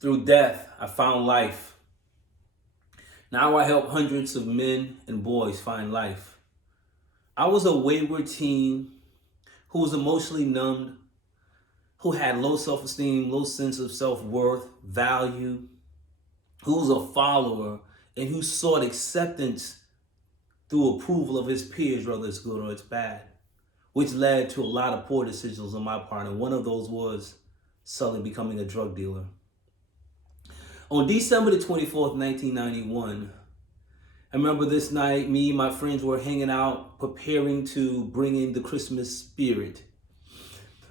Through death, I found life. Now I help hundreds of men and boys find life. I was a wayward teen who was emotionally numbed, who had low self-esteem, low sense of self-worth, value, who was a follower, and who sought acceptance through approval of his peers, whether it's good or it's bad, which led to a lot of poor decisions on my part. And one of those was suddenly becoming a drug dealer. On December the 24th, 1991, I remember this night, me and my friends were hanging out, preparing to bring in the Christmas spirit.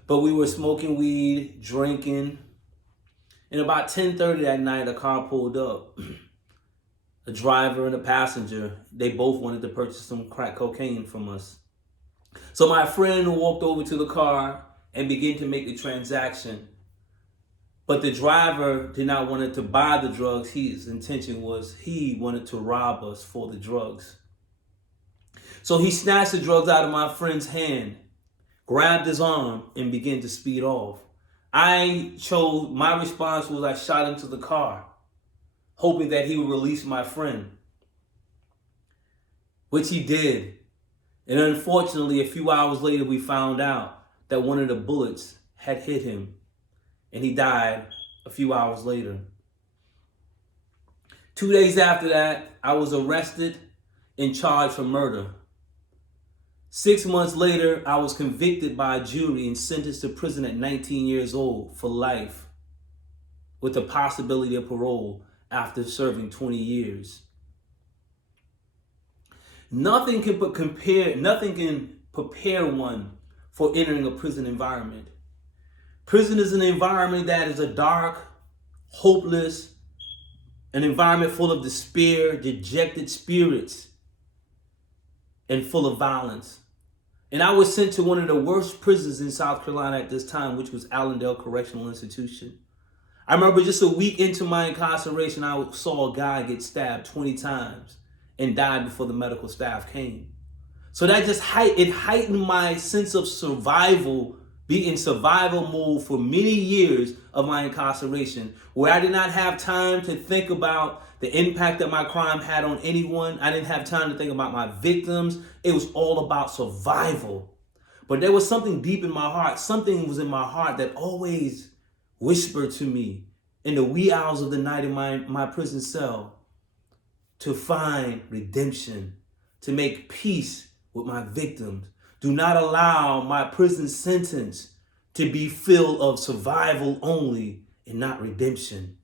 But we were smoking weed, drinking, and about 10:30 that night, a car pulled up. A driver and a passenger, they both wanted to purchase some crack cocaine from us. So my friend walked over to the car and began to make the transaction. But the driver did not want to buy the drugs. His intention was he wanted to rob us for the drugs. So he snatched the drugs out of my friend's hand, grabbed his arm, and began to speed off. My response was I shot into the car, hoping that he would release my friend, which he did. And unfortunately, a few hours later, we found out that one of the bullets had hit him, and he died a few hours later. 2 days after that, I was arrested and charged for murder. 6 months later, I was convicted by a jury and sentenced to prison at 19 years old for life, with the possibility of parole after serving 20 years. Nothing can prepare one for entering a prison environment. Prison is an environment that is a dark, hopeless, an environment full of despair, dejected spirits, and full of violence. And I was sent to one of the worst prisons in South Carolina at this time, which was Allendale Correctional Institution. I remember just a week into my incarceration, I saw a guy get stabbed 20 times and died before the medical staff came. So that just heightened my sense of survival, be in survival mode for many years of my incarceration, where I did not have time to think about the impact that my crime had on anyone. I didn't have time to think about my victims. It was all about survival. But there was something deep in my heart. Something was in my heart that always whispered to me in the wee hours of the night in my prison cell to find redemption, to make peace with my victims. Do not allow my prison sentence to be filled of survival only and not redemption.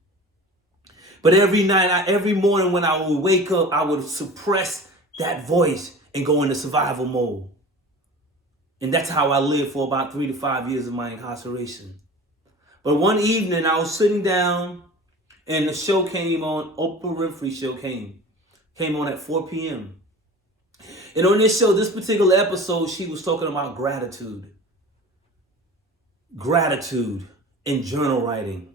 But every morning when I would wake up, I would suppress that voice and go into survival mode. And that's how I lived for about 3 to 5 years of my incarceration. But one evening I was sitting down and the show came on, Oprah Winfrey show came on at 4 p.m. And on this show, this particular episode, she was talking about gratitude and journal writing.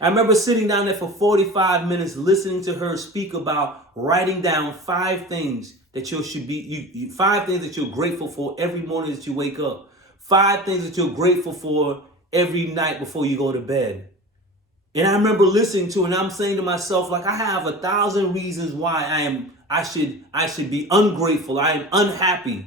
I remember sitting down there for 45 minutes listening to her speak about writing down 5 things that you 5 things that you're grateful for every morning that you wake up. 5 things that you're grateful for every night before you go to bed. And I remember listening to it and I'm saying to myself, like, I have 1,000 reasons why I should be ungrateful. I am unhappy.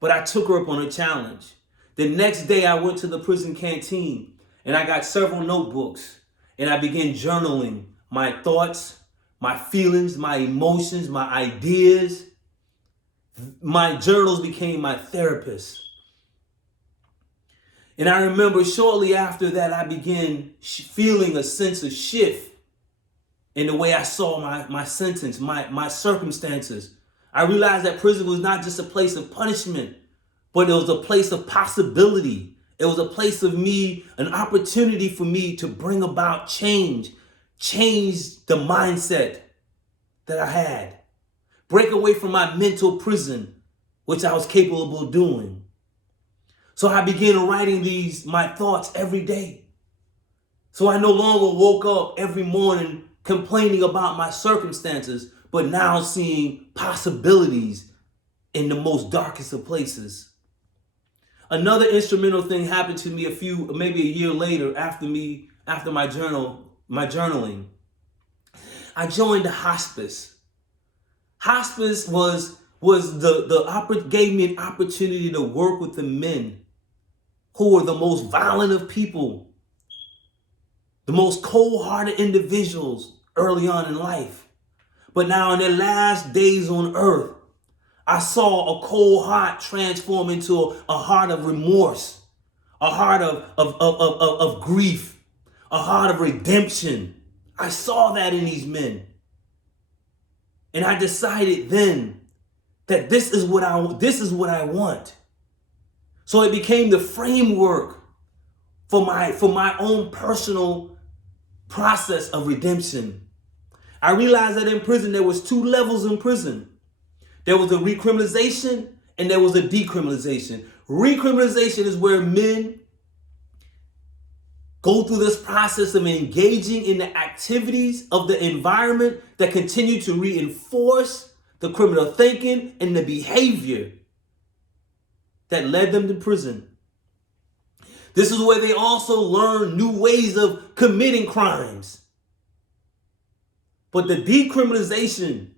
But I took her up on a challenge. The next day I went to the prison canteen and I got several notebooks and I began journaling my thoughts, my feelings, my emotions, my ideas. My journals became my therapist. And I remember shortly after that, I began feeling a sense of shift in the way I saw my sentence, my circumstances. I realized that prison was not just a place of punishment, but it was a place of possibility. It was a place of an opportunity for me to bring about change the mindset that I had, break away from my mental prison, which I was capable of doing. So I began writing my thoughts every day. So I no longer woke up every morning complaining about my circumstances, but now seeing possibilities in the most darkest of places. Another instrumental thing happened to me maybe a year later after after my journaling, I joined the hospice. Hospice gave me an opportunity to work with the men who were the most violent of people, the most cold-hearted individuals early on in life. But now in their last days on earth, I saw a cold heart transform into a heart of remorse, a heart of grief, a heart of redemption. I saw that in these men. And I decided then that this is what I want. So it became the framework for my own personal process of redemption. I realized that in prison there was two levels in prison. There was a recriminalization and there was a decriminalization. Recriminalization is where men go through this process of engaging in the activities of the environment that continue to reinforce the criminal thinking and the behavior that led them to prison. This is where they also learn new ways of committing crimes. But the decriminalization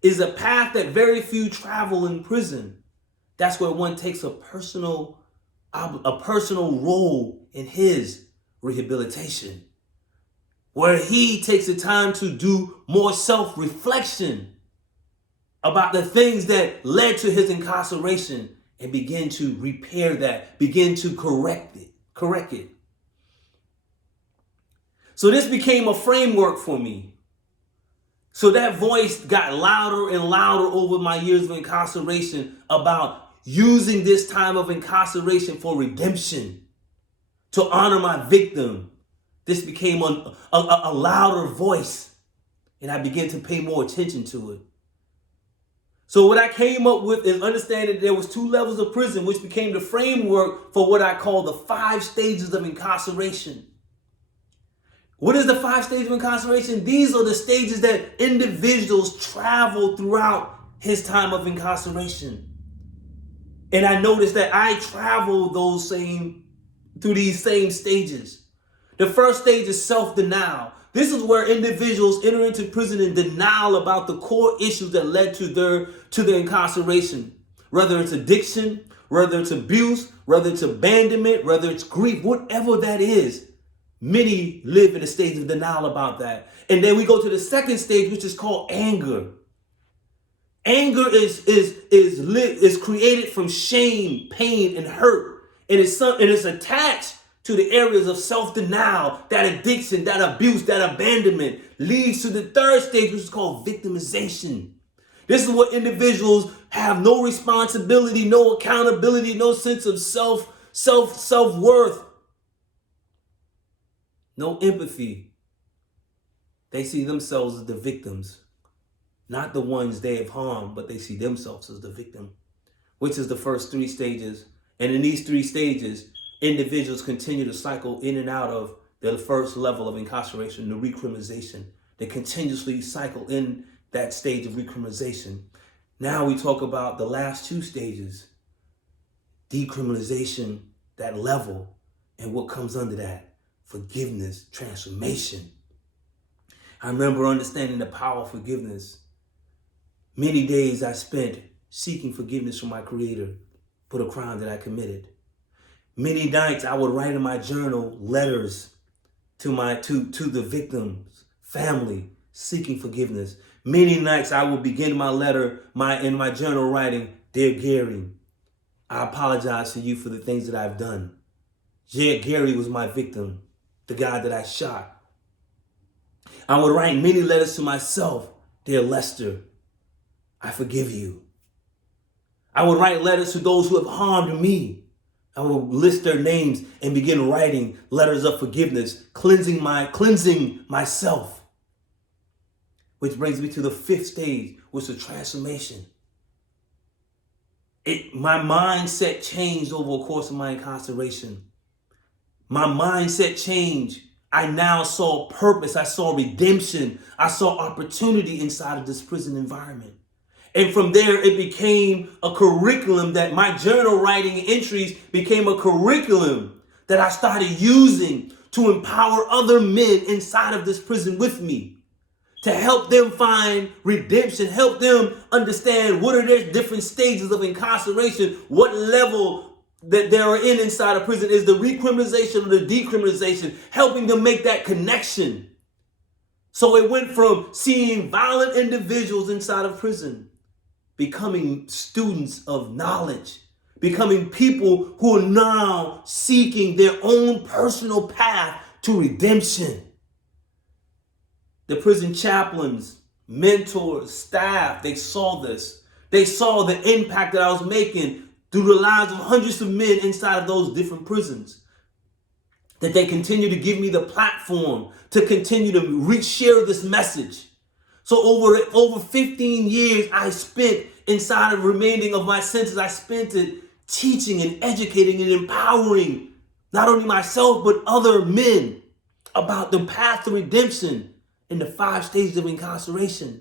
is a path that very few travel in prison. That's where one takes a personal role in his rehabilitation, where he takes the time to do more self-reflection about the things that led to his incarceration and begin to repair that, begin to correct it. So this became a framework for me. So that voice got louder and louder over my years of incarceration about using this time of incarceration for redemption, to honor my victim. This became a louder voice, and I began to pay more attention to it. So what I came up with is understanding that there was two levels of prison, which became the framework for what I call the 5 stages of incarceration. What is the 5 stages of incarceration? These are the stages that individuals travel throughout his time of incarceration. And I noticed that I travel through these same stages. The first stage is self-denial. This is where individuals enter into prison in denial about the core issues that led to their incarceration. Whether it's addiction, whether it's abuse, whether it's abandonment, whether it's grief, whatever that is. Many live in a state of denial about that. And then we go to the second stage, which is called anger. Anger is created from shame, pain, and hurt. And it's attached to the areas of self-denial, that addiction, that abuse, that abandonment, leads to the third stage, which is called victimization. This is what individuals have no responsibility, no accountability, no sense of self-worth, no empathy. They see themselves as the victims, not the ones they have harmed, but they see themselves as the victim, which is the first 3 stages. And in these 3 stages, individuals continue to cycle in and out of the first level of incarceration, the recriminalization. They continuously cycle in that stage of recriminalization. Now we talk about the last 2 stages, decriminalization, that level, and what comes under that, forgiveness, transformation. I remember understanding the power of forgiveness. Many days I spent seeking forgiveness from my Creator for the crime that I committed. Many nights I would write in my journal letters to the victim's family, seeking forgiveness. Many nights I would begin my letter in my journal writing, "Dear Gary, I apologize to you for the things that I've done. Gary was my victim, the guy that I shot." I would write many letters to myself, "Dear Lester, I forgive you." I would write letters to those who have harmed me. I would list their names and begin writing letters of forgiveness, cleansing myself. Which brings me to the 5th stage, which is transformation. My mindset changed over the course of my incarceration. My mindset changed. I now saw purpose. I saw redemption. I saw opportunity inside of this prison environment. And from there, it became a curriculum that my journal writing entries became a curriculum that I started using to empower other men inside of this prison with me, to help them find redemption, help them understand what are their different stages of incarceration, what level that they are in inside of prison. Is the recriminalization or the decriminalization, helping them make that connection. So it went from seeing violent individuals inside of prison, becoming students of knowledge, becoming people who are now seeking their own personal path to redemption. The prison chaplains, mentors, staff, they saw this. They saw the impact that I was making through the lives of hundreds of men inside of those different prisons. That they continue to give me the platform to continue to share this message. So over 15 years I spent inside of remaining of my senses, I spent it teaching and educating and empowering not only myself but other men about the path to redemption in the 5 stages of incarceration.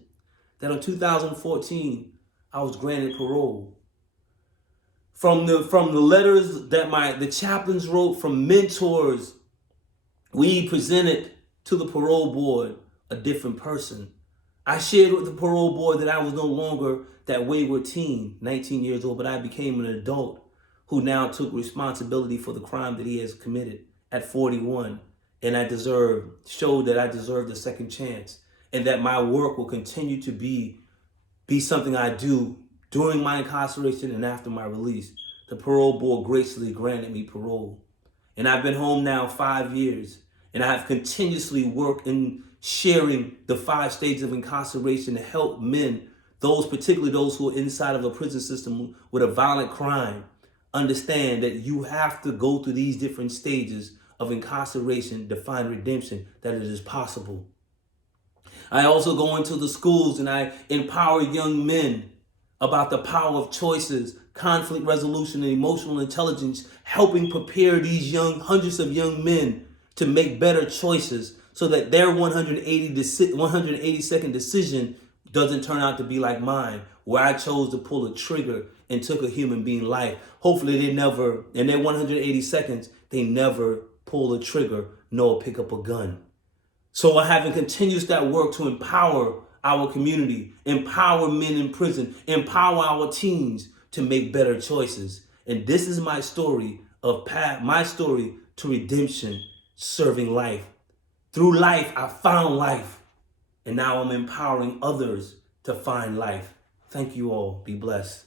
That in 2014, I was granted parole. From the letters that the chaplains wrote, from mentors, we presented to the parole board a different person. I shared with the parole board that I was no longer that wayward teen, 19 years old, but I became an adult who now took responsibility for the crime that he has committed at 41. And showed that I deserved a second chance, and that my work will continue to be something I do during my incarceration and after my release. The parole board graciously granted me parole. And I've been home now 5 years, and I have continuously worked in sharing the 5 stages of incarceration to help men, particularly those who are inside of a prison system with a violent crime, understand that you have to go through these different stages of incarceration to find redemption, that it is possible. I also go into the schools and I empower young men about the power of choices, conflict resolution, and emotional intelligence, helping prepare these hundreds of young men to make better choices so that their 180-second decision doesn't turn out to be like mine, where I chose to pull a trigger and took a human being life. Hopefully they never, in their 180 seconds, they never pull a trigger nor pick up a gun. So I have continued that work to empower our community, empower men in prison, empower our teens to make better choices. And this is my story my story to redemption, serving life. Through life, I found life. And now I'm empowering others to find life. Thank you all. Be blessed.